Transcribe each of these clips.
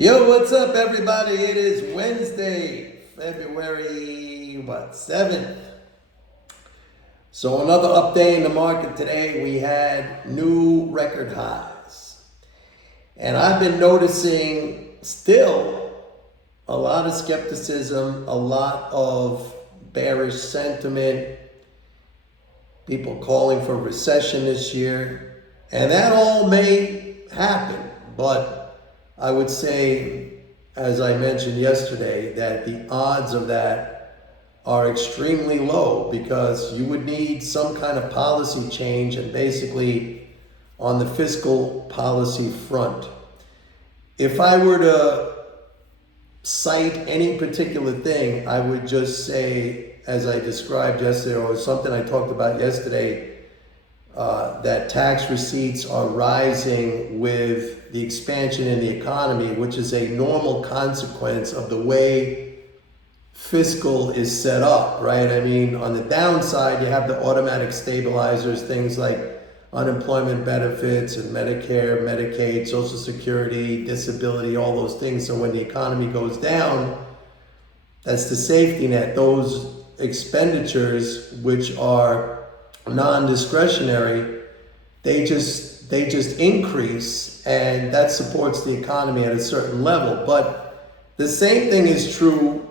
Yo, what's up, everybody? It is Wednesday, February 7th. So another update in the market today. We had new record highs. And I've been noticing still a lot of skepticism, a lot of bearish sentiment, people calling for recession this year. And that all may happen, but I would say, as I mentioned yesterday, that the odds of that are extremely low because you would need some kind of policy change, and basically on the fiscal policy front. If I were to cite any particular thing, I would just say, as I described yesterday, or something I talked about yesterday, that tax receipts are rising with the expansion in the economy, which is a normal consequence of the way fiscal is set up, right? I mean, on the downside, you have the automatic stabilizers, things like unemployment benefits and Medicare, Medicaid, Social Security, disability, all those things. So when the economy goes down, that's the safety net. Those expenditures, which are non-discretionary, they just increase, and that supports the economy at a certain level. But the same thing is true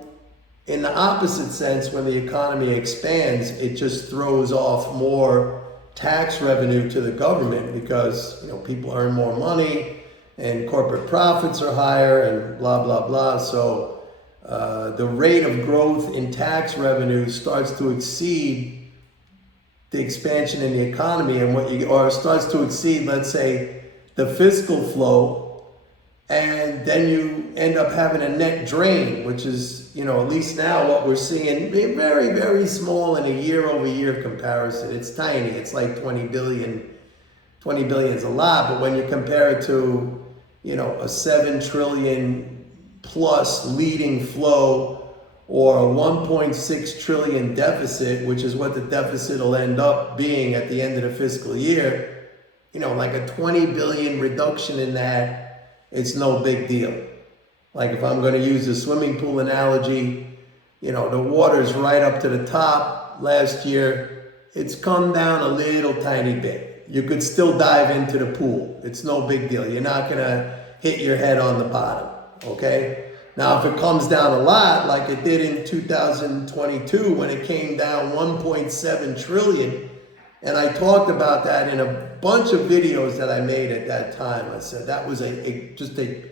in the opposite sense. When the economy expands, it just throws off more tax revenue to the government because people earn more money and corporate profits are higher and blah blah blah. So the rate of growth in tax revenue starts to exceed the expansion in the economy, or starts to exceed, let's say, the fiscal flow, and then you end up having a net drain, which is, at least now what we're seeing, very, very small in a year-over-year comparison. It's tiny. It's like 20 billion. 20 billion is a lot, but when you compare it to, a 7 trillion plus leading flow, or a 1.6 trillion deficit, which is what the deficit will end up being at the end of the fiscal year, like a 20 billion reduction in that, it's no big deal. Like if I'm going to use a swimming pool analogy, the water's right up to the top. Last year, it's come down a little tiny bit. You could still dive into the pool. It's no big deal. You're not going to hit your head on the bottom, okay? Now, if it comes down a lot, like it did in 2022 when it came down 1.7 trillion, and I talked about that in a bunch of videos that I made at that time. I said that was just a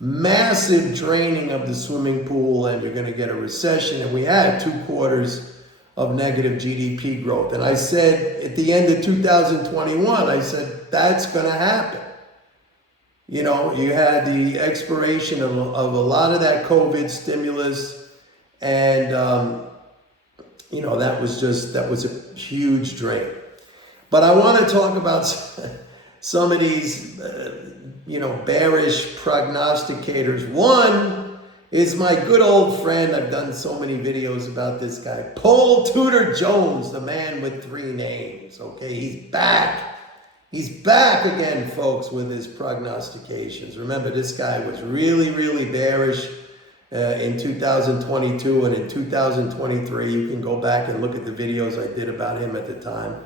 massive draining of the swimming pool, and you're going to get a recession. And we had 2 quarters of negative GDP growth. And I said at the end of 2021, I said that's going to happen. You had the expiration of a lot of that COVID stimulus, and that was a huge drain. But I want to talk about some of these, bearish prognosticators. One is my good old friend. I've done so many videos about this guy, Tudor Jones, the man with 3 names. Okay, he's back. He's back again, folks, with his prognostications. Remember, this guy was really, really bearish in 2022 and in 2023. You can go back and look at the videos I did about him at the time.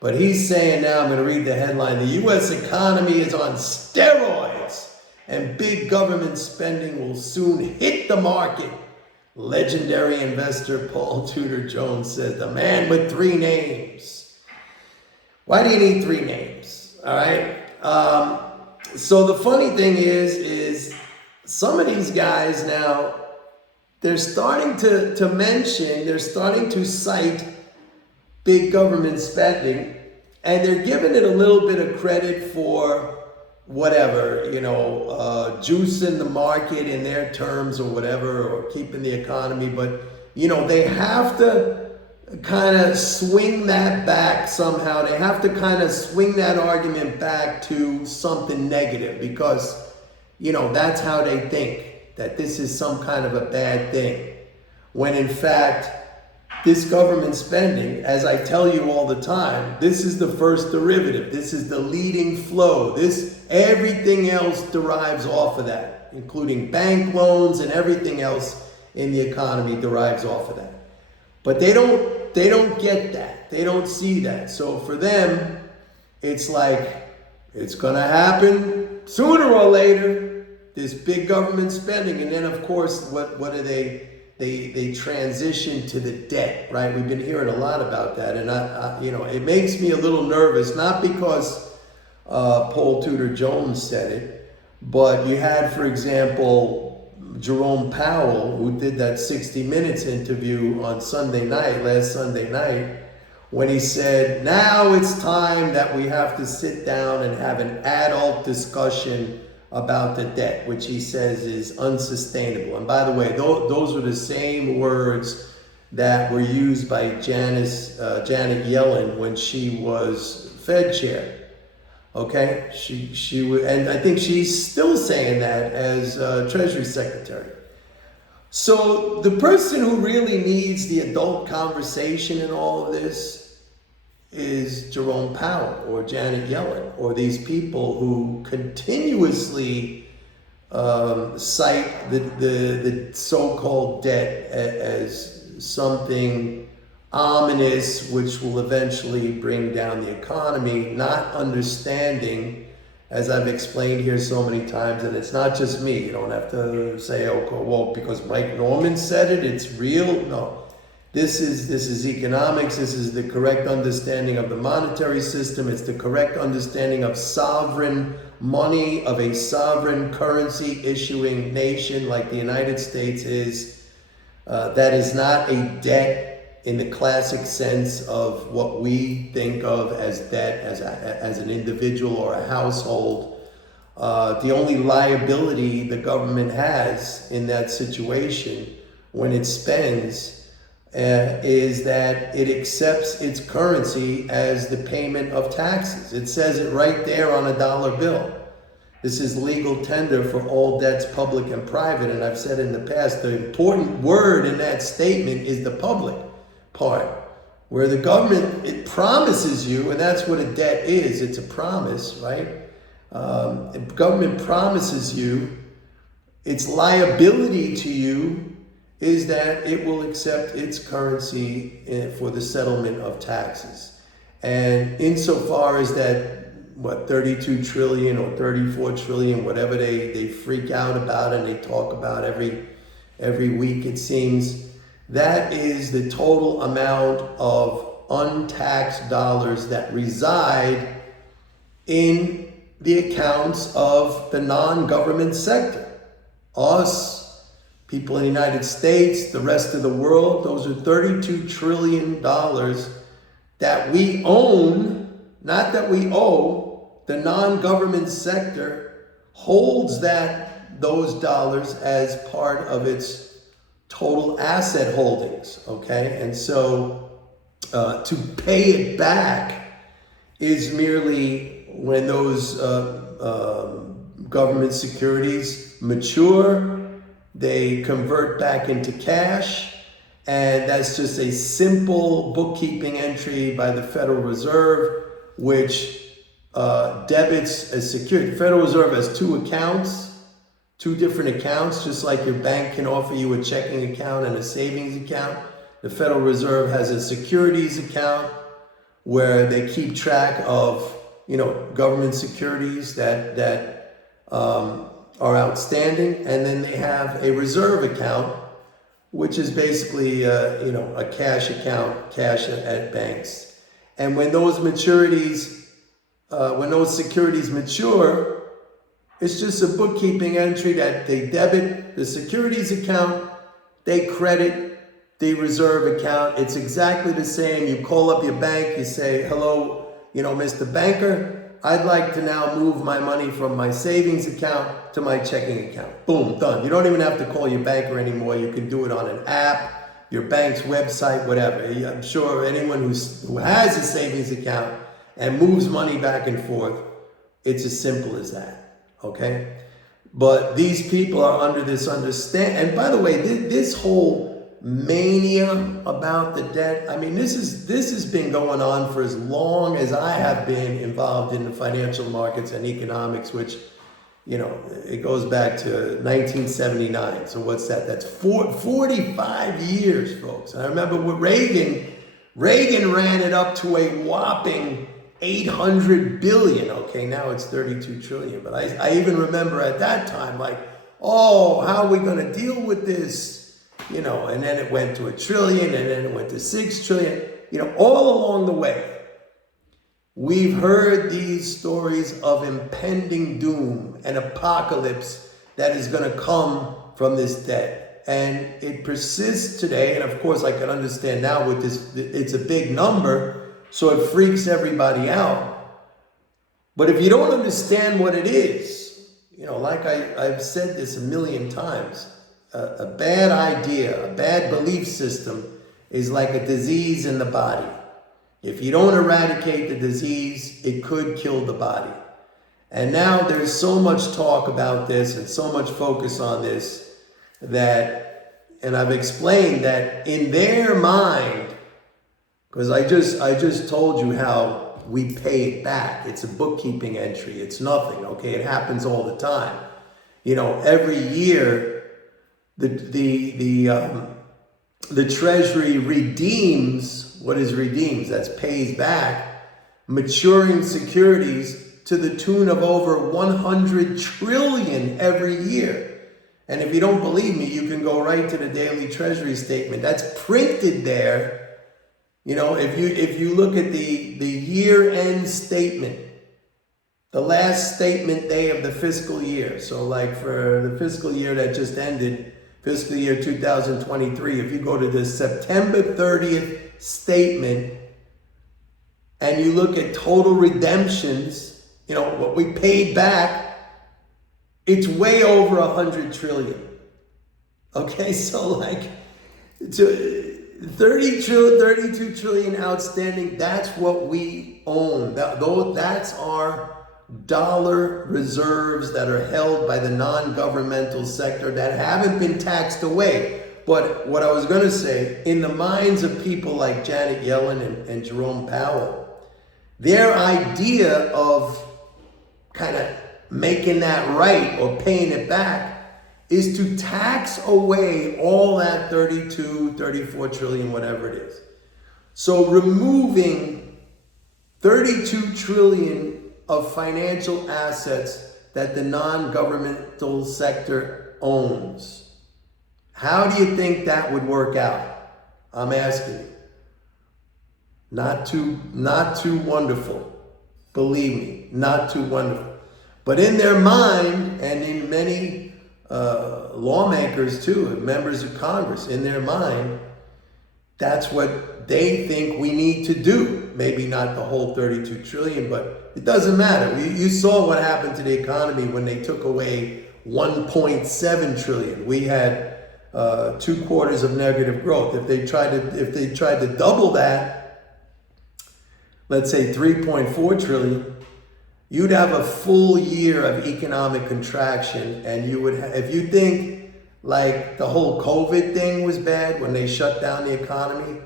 But he's saying now, I'm going to read the headline, the U.S. economy is on steroids and big government spending will soon hit the market. Legendary investor Tudor Jones says, the man with 3 names. Why do you need 3 names? All right. So the funny thing is some of these guys now, they're starting they're starting to cite big government spending, and they're giving it a little bit of credit for whatever, juicing the market in their terms or whatever, or keeping the economy. But, they have to kind of swing that back somehow. They have to kind of swing that argument back to something negative because, that's how they think, that this is some kind of a bad thing. When in fact, this government spending, as I tell you all the time, this is the first derivative. This is the leading flow. Everything else derives off of that, including bank loans and everything else in the economy derives off of that. But they don't get that. They don't see that. So for them, it's like, it's going to happen sooner or later, this big government spending. And then, of course, what do they transition to the debt, right? We've been hearing a lot about that. And, it makes me a little nervous, not because Tudor Jones said it, but you had, for example, Jerome Powell, who did that 60 Minutes interview on last Sunday night, when he said, now it's time that we have to sit down and have an adult discussion about the debt, which he says is unsustainable. And by the way, those were the same words that were used by Janet Yellen when she was Fed chair. Okay, she would, and I think she's still saying that as Treasury Secretary. So the person who really needs the adult conversation in all of this is Jerome Powell or Janet Yellen or these people who continuously cite the so-called debt as something ominous, which will eventually bring down the economy, not understanding, as I've explained here so many times, and it's not just me. You don't have to say, oh, well, because Mike Norman said it, it's real. No. This is economics. This is the correct understanding of the monetary system. It's the correct understanding of sovereign money, of a sovereign currency issuing nation like the United States is. That is not a debt in the classic sense of what we think of as debt as an individual or a household. The only liability the government has in that situation when it spends is that it accepts its currency as the payment of taxes. It says it right there on a dollar bill. This is legal tender for all debts, public and private. And I've said in the past, the important word in that statement is the public part, where the government, it promises you, and that's what a debt is. It's a promise, right? The government promises you, its liability to you is that it will accept its currency for the settlement of taxes. And insofar as that, 32 trillion or 34 trillion, whatever they freak out about and they talk about every week, it seems, that is the total amount of untaxed dollars that reside in the accounts of the non-government sector. Us, people in the United States, the rest of the world, those are $32 trillion that we own, not that we owe. The non-government sector holds those dollars as part of its total asset holdings, okay? And so to pay it back is merely when those government securities mature, they convert back into cash, and that's just a simple bookkeeping entry by the Federal Reserve, which debits a security. The Federal Reserve has two different accounts, just like your bank can offer you a checking account and a savings account. The Federal Reserve has a securities account where they keep track of, government securities that are outstanding, and then they have a reserve account, which is basically a cash account, cash at banks. And when those securities mature, it's just a bookkeeping entry that they debit the securities account, they credit the reserve account. It's exactly the same. You call up your bank, you say, hello, Mr. Banker, I'd like to now move my money from my savings account to my checking account. Boom, done. You don't even have to call your banker anymore. You can do it on an app, your bank's website, whatever. I'm sure anyone who has a savings account and moves money back and forth, it's as simple as that, okay? But these people are under this understand. And by the way, this whole mania about the debt. I mean, this has been going on for as long as I have been involved in the financial markets and economics, which, it goes back to 1979. So what's that? That's 45 years, folks. And I remember with Reagan ran it up to a whopping 800 billion. Okay, now it's 32 trillion. But I even remember at that time, like, oh, how are we going to deal with this? And then it went to 1 trillion, and then it went to 6 trillion. All along the way, we've heard these stories of impending doom and apocalypse that is going to come from this debt. And it persists today. And of course, I can understand now with this, it's a big number, so it freaks everybody out. But if you don't understand what it is, like I've said this a million times, a bad idea, a bad belief system is like a disease in the body. If you don't eradicate the disease, it could kill the body. And now there's so much talk about this and so much focus on this and I've explained that in their mind, because I just told you how we pay it back. It's a bookkeeping entry. It's nothing, okay? It happens all the time. Every year, the Treasury redeems, what is redeems? That's pays back maturing securities to the tune of over 100 trillion every year. And if you don't believe me, you can go right to the daily Treasury statement. That's printed there. If you look at the year-end statement, the last statement day of the fiscal year. So like for the fiscal year that just ended, fiscal year 2023, if you go to the September 30th statement and you look at total redemptions, what we paid back, it's way over 100 trillion. Okay, so 32 trillion outstanding, that's what we own. That's our dollar reserves that are held by the non-governmental sector that haven't been taxed away. But what I was going to say, in the minds of people like Janet Yellen and Jerome Powell, their idea of kind of making that right or paying it back is to tax away all that 32, 34 trillion, whatever it is. So removing 32 trillion of financial assets that the non-governmental sector owns. How do you think that would work out? I'm asking you. Not too wonderful. Believe me, not too wonderful. But in their mind, and in many lawmakers too, members of Congress, in their mind, that's what they think we need to do. Maybe not the whole 32 trillion, but it doesn't matter. You saw what happened to the economy when they took away 1.7 trillion. We had 2 quarters of negative growth. If they tried to double that, let's say 3.4 trillion, you'd have a full year of economic contraction, and you would if you think like the whole COVID thing was bad when they shut down the economy,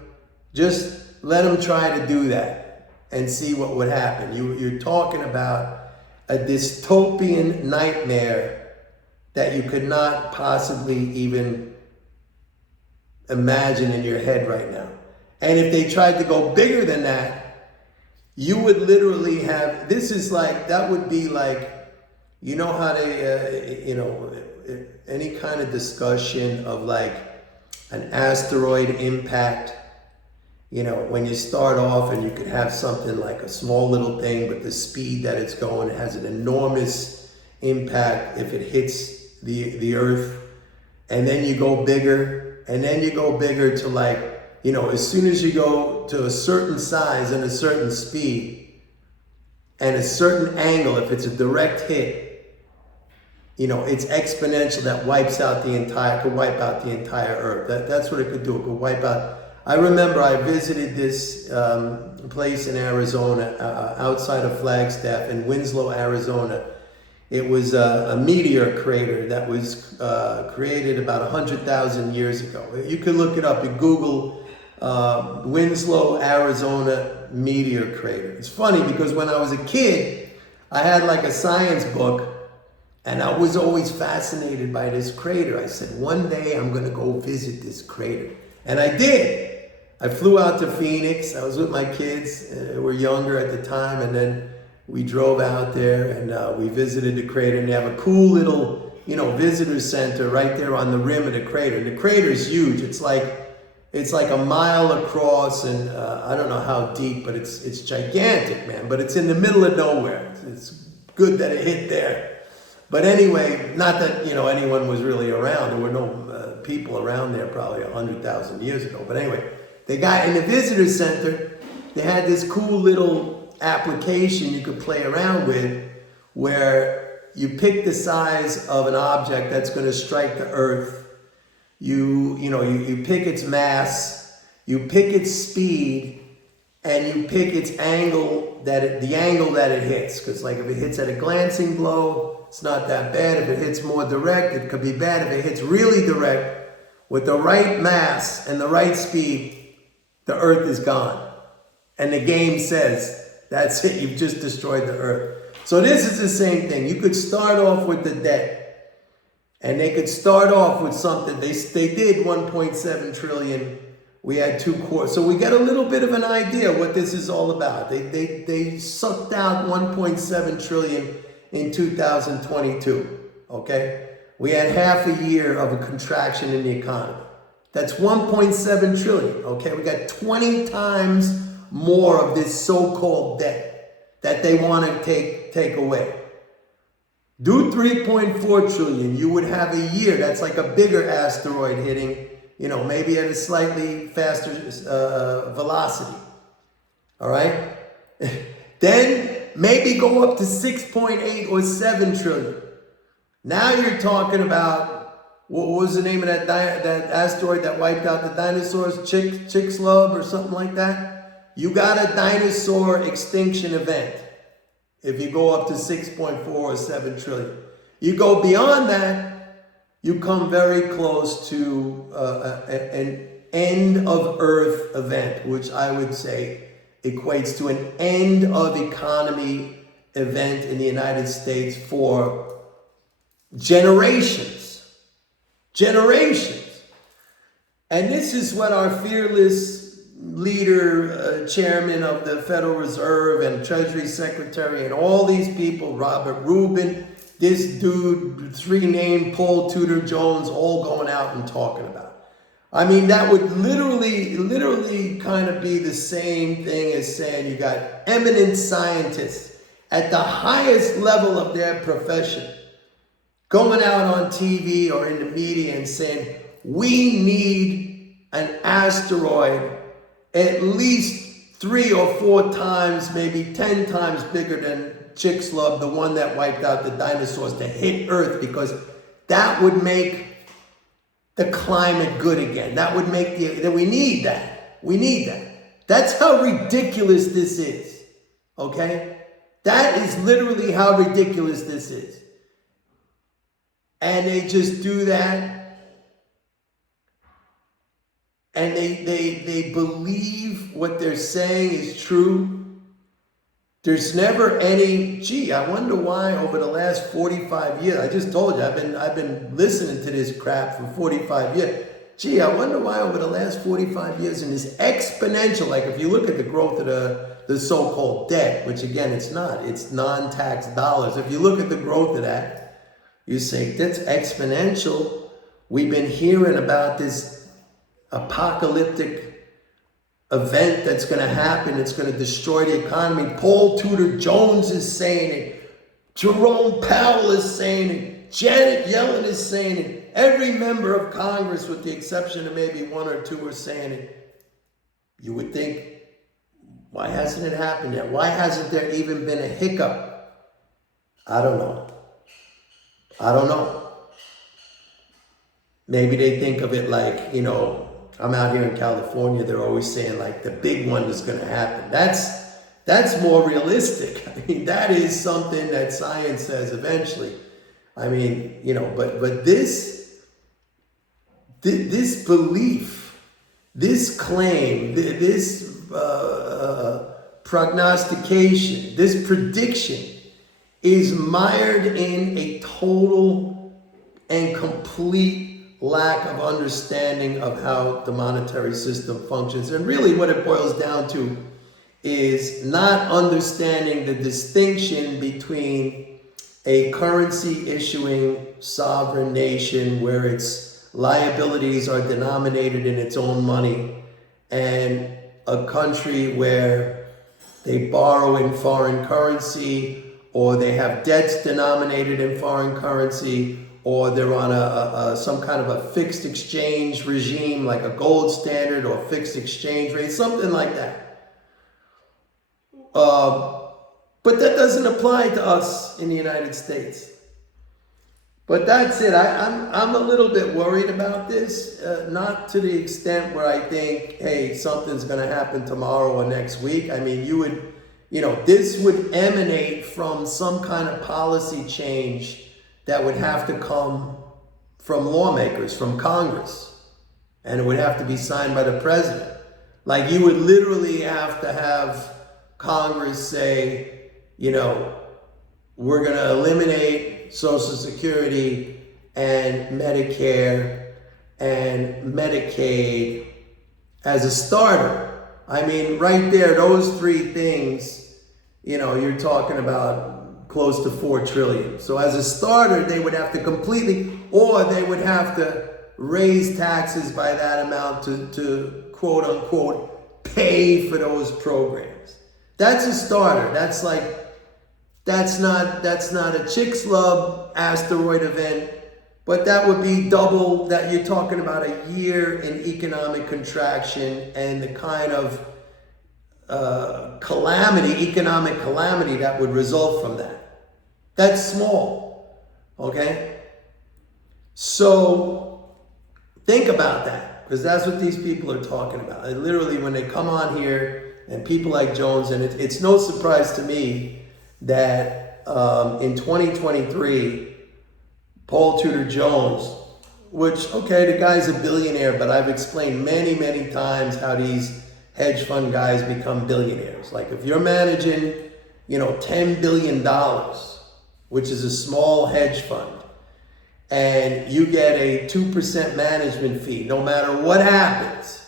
just let them try to do that and see what would happen. You're talking about a dystopian nightmare that you could not possibly even imagine in your head right now. And if they tried to go bigger than that, you would literally have, that would be like, how they, any kind of discussion of like an asteroid impact, when you start off and you could have something like a small little thing, but the speed that it's going, it has an enormous impact if it hits the earth. And then you go bigger, and then you go bigger to like, as soon as you go to a certain size and a certain speed and a certain angle, if it's a direct hit, it's exponential that could wipe out the entire earth. That's what it could do. It could wipe out. I remember I visited this place in Arizona, outside of Flagstaff, in Winslow, Arizona. It was a meteor crater that was created about 100,000 years ago. You can look it up. You Google Winslow, Arizona meteor crater. It's funny because when I was a kid, I had like a science book, and I was always fascinated by this crater. I said, one day I'm going to go visit this crater. And I did. I flew out to Phoenix. I was with my kids. They were younger at the time. And then we drove out there and we visited the crater. And they have a cool little, visitor center right there on the rim of the crater. The crater is huge. It's like a mile across, and I don't know how deep, but it's gigantic, man. But it's in the middle of nowhere. It's good that it hit there. But anyway, not that, anyone was really around. There were no people around there probably 100,000 years ago. But anyway, they got in the visitor center, they had this cool little application you could play around with where you pick the size of an object that's going to strike the earth. You pick its mass, you pick its speed, and you pick its angle, the angle that it hits. Because like if it hits at a glancing blow, it's not that bad. If it hits more direct, it could be bad. If it hits really direct, with the right mass and the right speed, the earth is gone. And the game says, that's it, you've just destroyed the earth. So this is the same thing. You could start off with the debt, and they could start off with something. They did 1.7 trillion. We had 2 quarters. So we get a little bit of an idea what this is all about. They sucked out 1.7 trillion in 2022, okay? We had half a year of a contraction in the economy. That's 1.7 trillion, okay? We got 20 times more of this so-called debt that they want to take away. Do 3.4 trillion, you would have a year. That's like a bigger asteroid hitting, maybe at a slightly faster velocity, all right? Then maybe go up to 6.8 or 7 trillion. Now you're talking about, what was the name of that asteroid that wiped out the dinosaurs? Chicxulub or something like that? You got a dinosaur extinction event if you go up to 6.4 or 7 trillion. You go beyond that, you come very close to an end of Earth event, which I would say equates to an end of economy event in the United States for generations. And this is what our fearless leader, chairman of the Federal Reserve and Treasury Secretary and all these people, Robert Rubin, this dude, 3 named Paul Tudor Jones, all going out and talking about. I mean, that would literally kind of be the same thing as saying you got eminent scientists at the highest level of their profession going out on TV or in the media and saying, we need an asteroid at least 3 or 4 times, maybe 10 times bigger than Chicxulub, the one that wiped out the dinosaurs, to hit Earth, because that would make the climate good again. That would make we need that. We need that. That's how ridiculous this is. Okay? That is literally how ridiculous this is. And they just do that. And they believe what they're saying is true. There's never any, I wonder why over the last 45 years, I just told you, I've been listening to this crap for 45 years. I wonder why over the last 45 years in this exponential, like if you look at the growth of the so-called debt, which again, it's not, it's non-tax dollars. If you look at the growth of that, you say, that's exponential. We've been hearing about this apocalyptic event that's going to happen. It's going to destroy the economy. Paul Tudor Jones is saying it. Jerome Powell is saying it. Janet Yellen is saying it. Every member of Congress, with the exception of maybe 1 or 2, are saying it. You would think, why hasn't it happened yet? Why hasn't there even been a hiccup? I don't know. Maybe they think of it like, I'm out here in California, they're always saying like the big one is going to happen. That's That's more realistic. I mean, that is something that science says eventually. I mean, but this belief, this claim, this prognostication, this prediction is mired in a total and complete lack of understanding of how the monetary system functions. And really what it boils down to is not understanding the distinction between a currency issuing sovereign nation where its liabilities are denominated in its own money and a country where they borrow in foreign currency, or they have debts denominated in foreign currency, or they're on some kind of a fixed exchange regime like a gold standard or fixed exchange rate, something like that. But that doesn't apply to us in the United States. But that's it. I'm a little bit worried about this, not to the extent where I think, hey, something's going to happen tomorrow or next week. I mean, this would emanate from some kind of policy change that would have to come from lawmakers, from Congress, and it would have to be signed by the president. Like, you would literally have to have Congress say, we're going to eliminate Social Security and Medicare and Medicaid as a starter. I mean, right there, those three things, you're talking about close to $4 trillion. So as a starter, they would have to completely, or they would have to raise taxes by that amount to quote unquote pay for those programs. That's a starter. That's not a Chicxulub asteroid event, but that would be double that. You're talking about a year in economic contraction and the kind of economic calamity that would result from that. That's small, okay? So think about that, because that's what these people are talking about. And literally, when they come on here, and people like Jones, and it's no surprise to me that in 2023, Paul Tudor Jones, which, okay, the guy's a billionaire, but I've explained many, many times how these hedge fund guys become billionaires. Like, if you're managing, $10 billion, which is a small hedge fund, and you get a 2% management fee, no matter what happens,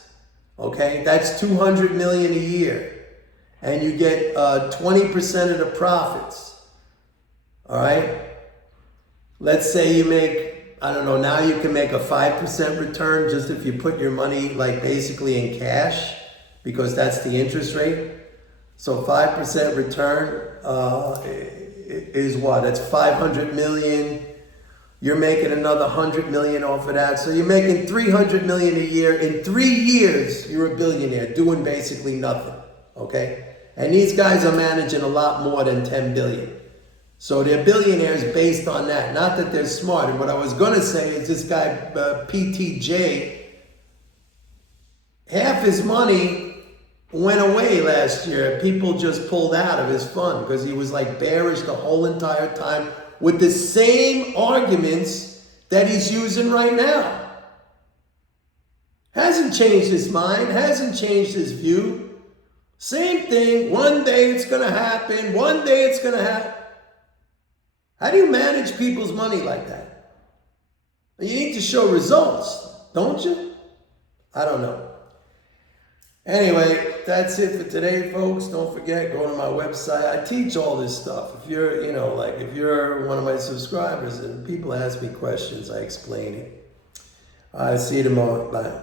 okay, that's $200 million a year, and you get 20% of the profits. All right, let's say you make, I don't know, now you can make a 5% return just if you put your money like basically in cash, because that's the interest rate. So 5% return is what? That's 500 million. You're making another 100 million off of that. So you're making 300 million a year. In 3 years, you're a billionaire doing basically nothing, okay? And these guys are managing a lot more than 10 billion. So they're billionaires based on that. Not that they're smart. And what I was going to say is this guy, PTJ, half his money went away last year. People just pulled out of his fund because he was like bearish the whole entire time, with the same arguments that he's using right now. Hasn't changed his mind, hasn't changed his view. Same thing, one day it's going to happen, one day it's going to happen. How do you manage people's money like that? You need to show results, don't you? I don't know. Anyway, that's it for today, folks. Don't forget, go to my website. I teach all this stuff. If you're, if you're one of my subscribers and people ask me questions, I explain it. All right, see you tomorrow. Bye.